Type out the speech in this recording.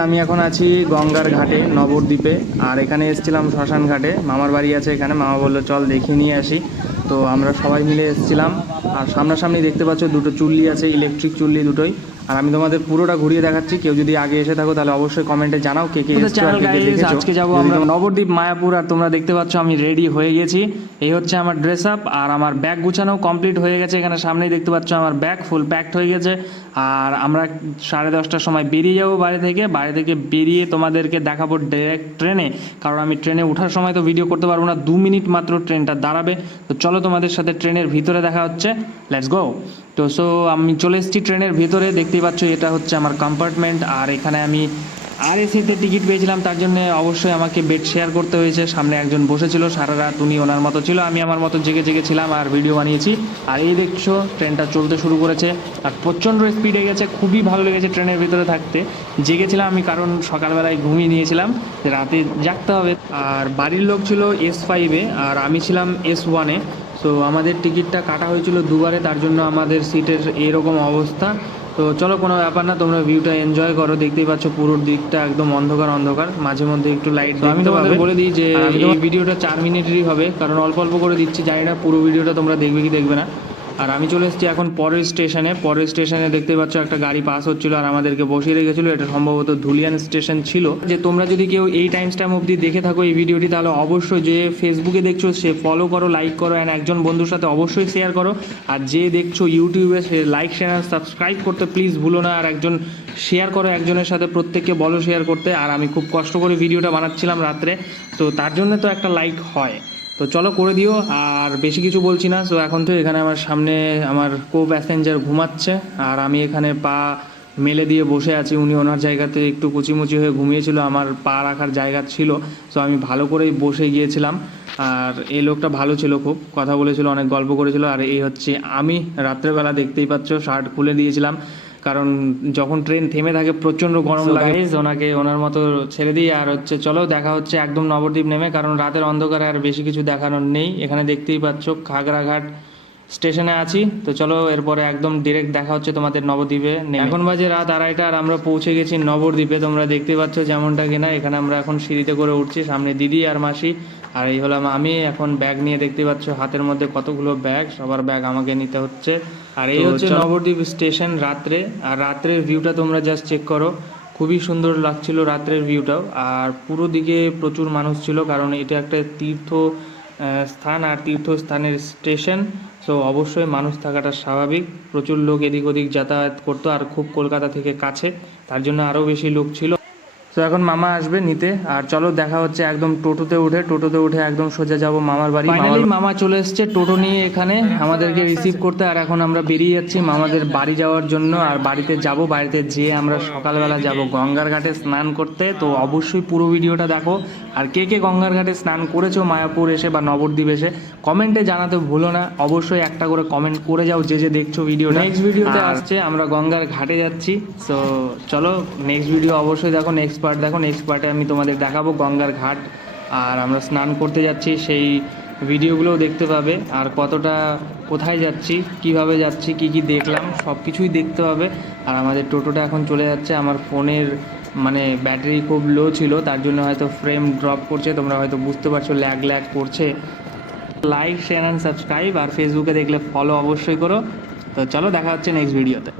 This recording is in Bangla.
আমি এখন আছি গঙ্গার ঘাটে নবদ্বীপে, আর এখানে এসেছিলাম শ্মশান ঘাটে। মামার বাড়ি আছে এখানে, মামা বললো চল দেখিয়ে নিয়ে আসি। তো আমরা সবাই মিলে এসেছিলাম। আর সামনাসামনি দেখতে পাচ্ছ দুটো চুল্লি আছে, ইলেকট্রিক চুল্লি দুটোই। আর আমি তোমাদের পুরোটা ঘুরিয়ে দেখাচ্ছি। কেউ যদি আগে এসে থাকো তাহলে অবশ্যই কমেন্টে জানাও কে কে এসেছো আর কে কে দেখেছো। আজকে যাবো আমরা নবদ্বীপ মায়াপুর। আর তোমরা দেখতে পাচ্ছ আমি রেডি হয়ে গেছি। এই হচ্ছে আমার ড্রেস আপ, আর আমার ব্যাগ গুছানো কমপ্লিট হয়ে গেছে। এখানে সামনেই দেখতে পাচ্ছ আমার ব্যাগ ফুল প্যাকড হয়ে গেছে। আর আমরা 10:30টার সময় বেরিয়ে যাবো বাড়ি থেকে বেরিয়ে তোমাদেরকে দেখাবো ডাইরেক্ট ট্রেনে, কারণ আমি ট্রেনে ওঠার সময় তো ভিডিও করতে পারবো না, 2 মিনিট মাত্র ট্রেনটা দাঁড়াবে। তো চলো তোমাদের সাথে ট্রেনের ভিতরে দেখা হচ্ছে, লেটস গো। তো আমি চলে এসেছি ট্রেনের ভিতরে, দেখতেই পাচ্ছ এটা হচ্ছে আমার কম্পার্টমেন্ট। আর এখানে আমি এসিতে টিকিট পেয়েছিলাম, তার জন্য অবশ্যই আমাকে বেড শেয়ার করতে হয়েছে। সামনে একজন বসেছিল সারা রাত, উনি ওনার মতো ছিল, আমি আমার মতো জেগে ছিলাম আর ভিডিও বানিয়েছি। আর এই দেখছো ট্রেনটা চলতে শুরু করেছে আর প্রচণ্ড স্পিডে গেছে। খুবই ভালো লেগেছে ট্রেনের ভিতরে থাকতে। জেগেছিলাম আমি কারণ সকালবেলায় ঘুমিয়ে নিয়েছিলাম, রাতে জাগতে হবে। আর বাড়ির লোক ছিল S5-এ আর আমি ছিলাম S1-এ। তো আমাদের টিকিটটা কাটা হয়েছিল দুবারে, তার জন্য আমাদের সিটের এরকম অবস্থা। তো চলো, কোনো ব্যাপার না, তোমরা ভিউটা এনজয় করো। দেখতেই পাচ্ছ পুরো দিকটা একদম অন্ধকার, মাঝে মধ্যে একটু লাইট। আমি তোমাদের বলে দিই যে এই ভিডিওটা 4 মিনিটেরই হবে, কারণ অল্প অল্প করে দিচ্ছি, জানি না পুরো ভিডিওটা তোমরা দেখবে কি দেখবে না। আর আমি চলে এসেছি এখন পরের স্টেশনে দেখতে পাচ্ছ একটা গাড়ি পাস হচ্ছিলো আর আমাদেরকে বসিয়ে রেখেছিলো। এটা সম্ভবত ধুলিয়ান স্টেশন ছিল। যে তোমরা যদি কেউ এই টাইম অবধি দেখে থাকো এই ভিডিওটি, তাহলে অবশ্যই যে ফেসবুকে দেখছো সে ফলো করো, লাইক করো, অ্যান্ড একজন বন্ধুর সাথে অবশ্যই শেয়ার করো। আর যে দেখছো ইউটিউবে সে লাইক শেয়ার সাবস্ক্রাইব করতে প্লিজ ভুলো না। আর একজন শেয়ার করো একজনের সাথে, প্রত্যেককে বলো শেয়ার করতে। আর আমি খুব কষ্ট করে ভিডিওটা বানাচ্ছিলাম রাত্রে, তো তার জন্য তো একটা লাইক হয়। তো চলো করে দিও, আর বেশি কিছু বলছি না। সো এখন তো এখানে আমার সামনে আমার কো প্যাসেঞ্জার ঘুমাচ্ছে আর আমি এখানে পা মেলে দিয়ে বসে আছি। উনি ওনার জায়গাতে একটু কুচিমুচি হয়ে ঘুমিয়েছিল, আমার পা রাখার জায়গা ছিল। সো আমি ভালো করেই বসে গিয়েছিলাম। আর এই লোকটা ভালো ছিল, খুব কথা বলেছিল, অনেক গল্প করেছিল। আর এই হচ্ছে আমি রাত্রেবেলা, দেখতেই পাচ্ছ শার্ট খুলে দিয়েছিলাম, কারণ যখন ট্রেন থেমে থাকে প্রচণ্ড গরম লাগে। ওনাকে ওনার মতো ছেড়ে দিই। আর হচ্ছে চলো দেখা হচ্ছে একদম নবদ্বীপ নেমে, কারণ রাতের অন্ধকারে আর বেশি কিছু দেখানোর নেই। এখানে দেখতেই পাচ্ছ খাগড়াঘাট স্টেশনে আছি। তো চলো এরপরে একদম ডিরেক্ট দেখা হচ্ছে তোমাদের নবদ্বীপে। এখন বাজে রাত 2:30 আর আমরা পৌঁছে গেছি নবদ্বীপে। তোমরা দেখতে পাচ্ছ যেমনটা কিনা। এখানে আমরা এখন সিঁড়িতে করে উঠছি, সামনে দিদি আর মাসি, আর এই হলাম আমি। এখন ব্যাগ নিয়ে দেখতে পাচ্ছ হাতের মধ্যে কতগুলো ব্যাগ, সবার ব্যাগ আমাকে নিতে হচ্ছে। আর এই হচ্ছে নবদ্বীপ স্টেশন রাত্রে। আর রাত্রের ভিউটা তোমরা জাস্ট চেক করো, খুবই সুন্দর লাগছিল রাত্রের ভিউটাও। আর পুরো দিকে প্রচুর মানুষ ছিল, কারণ এটা একটা তীর্থ স্থান আর তীর্থস্থানের স্টেশন। সো অবশ্যই মানুষ থাকাটা স্বাভাবিক। প্রচুর লোক এদিক ওদিক যাতায়াত করতো, আর খুব কলকাতা থেকে কাছে, তার জন্য আরও বেশি লোক ছিল। তো এখন মামা আসবে নিতে। আর চলো দেখা হচ্ছে একদম টোটোতে উঠে একদম সোজা যাব মামার বাড়ি। ফাইনালি মামা চলে এসছে টোটো নিয়ে এখানে আমাদেরকে রিসিভ করতে। আর এখন আমরা বেরিয়ে যাচ্ছি মামাদের বাড়ি যাওয়ার জন্য। আর বাড়িতে যেয়ে আমরা সকালবেলা যাব গঙ্গার ঘাটে স্নান করতে। তো অবশ্যই পুরো ভিডিওটা দেখো। আর কে কে গঙ্গার ঘাটে স্নান করেছো মায়াপুর এসে বা নবদ্বীপ এসে, কমেন্টে জানাতে ভুলো না। অবশ্যই একটা করে কমেন্ট করে যাও যে দেখছো ভিডিওটা। নেক্সট ভিডিওতে আসছে আমরা গঙ্গার ঘাটে যাচ্ছি। সো চলো নেক্সট ভিডিও অবশ্যই দেখো, নেক্সট পার্টে আমি তোমাদের দেখাবো গঙ্গার ঘাট আর আমরা স্নান করতে যাচ্ছি, সেই ভিডিওগুলোও দেখতে পাবে। আর কোথায় যাচ্ছি, কিভাবে যাচ্ছি, কি দেখলাম, সব কিছুই দেখতে পাবে। আর আমাদের টোটোটা এখন চলে যাচ্ছে। আমার ফোনের ব্যাটারি খুব লো ছিল, তার জন্য হয়তো ফ্রেম ড্রপ করছে, তোমরা হয়তো বুঝতে পারছো ল্যাগ করছে। লাইক শেয়ার অ্যান্ড সাবস্ক্রাইব, আর ফেসবুকে দেখলে ফলো অবশ্যই করো। তো চলো দেখা হচ্ছে নেক্সট ভিডিওতে।